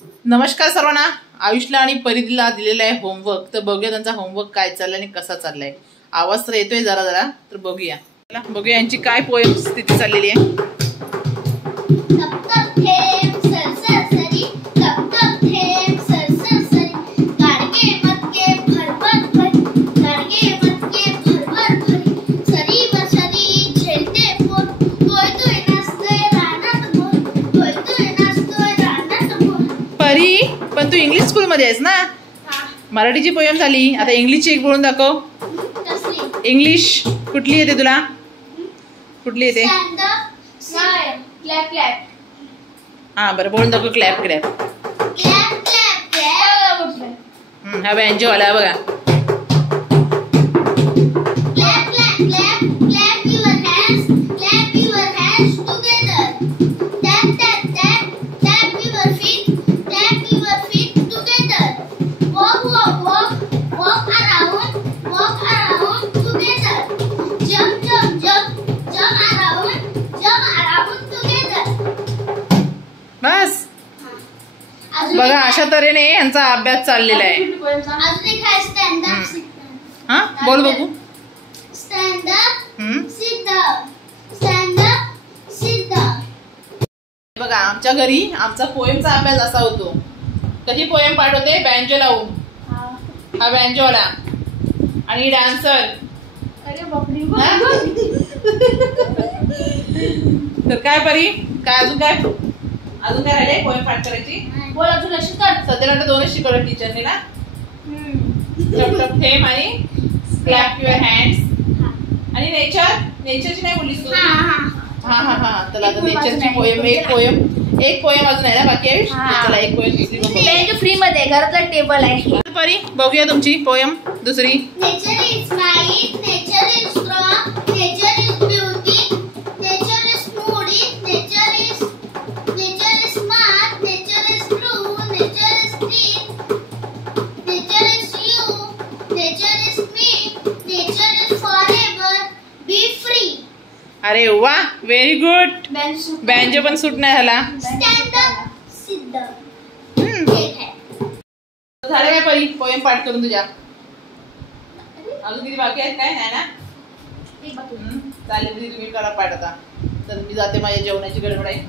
नमस्कार सर्वांना. आयुषला आणि परिधीला दिलेला आहे होमवर्क. तर बघूया त्यांचा होमवर्क काय चाललाय आणि कसा चाललाय. आवाज तर येतोय जरा जरा, तर बघूया यांची काय पोएम स्थिती चाललेली आहे. पण तू इंग्लिश स्कूल मध्ये आहेस ना. मराठीची पोएम झाली, आता इंग्लिशची एक बोलून दाखव. इंग्लिश कुठली येते तुला? कुठली येते? हा बरं, बोलून दाखव. Clap clap. हा बँजो आला बघा. बस बघा, अशा तऱ्हेने यांचा अभ्यास चाललेला आहे. हा बोल बघू. Stand up, sit up, stand up, sit up. बघा, आमच्या घरी आमचा पोएमचा अभ्यास असा होतो. कशी पोएम पाठवते? बँजो लावून. हा बँजो आला आणि डान्सर. तर काय परी, काय अजून काय राहिले पोएम पाठ करायची? बोल अजून अशी कर. सध्याला दोनच शिकवलं टीचरने ना. टप टप थेंब आणि क्लॅप युअर हँड्स आणि नेचरची नाही बोललीस तू? हा हा हा. तर आता नेचरची पोएम एक पोएम अजून आहे ना बाकी आहे. चला एक पोएम फ्री मध्ये घरातला टेबल आहे. परी बघूया तुमची पोएम दुसरी. Nature is might, nature is strong, nature is beauty, nature is Moody, nature is smart, nature is blue, nature is green, nature is you, nature is me, nature is forever, B free. अरे वा, very good. Banjo पण सूट नाही झाला. Stand up, sit down. झालं काय परी poem पाठ करून तुझ्या? अजून किती बाकी आहेत? काय नाही ना. चालेल, तुम्ही करा पाठ आता. तर मी जाते, माझ्या जेवणाची गडबड आहे.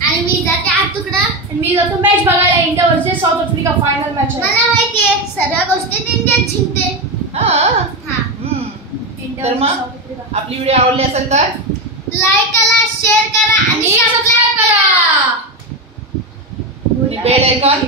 आणि मी जाते आत तुकडा. मी जातो मॅच बघायला. India versus south Africa final match आहे. मला माहितीये सर्व गोष्टीत इंडिया जिंकते. तर मग आपली व्हिडिओ आवडली असेल तर लाईक करा, शेअर करा आणि सबस्क्राइब करा. Bell icon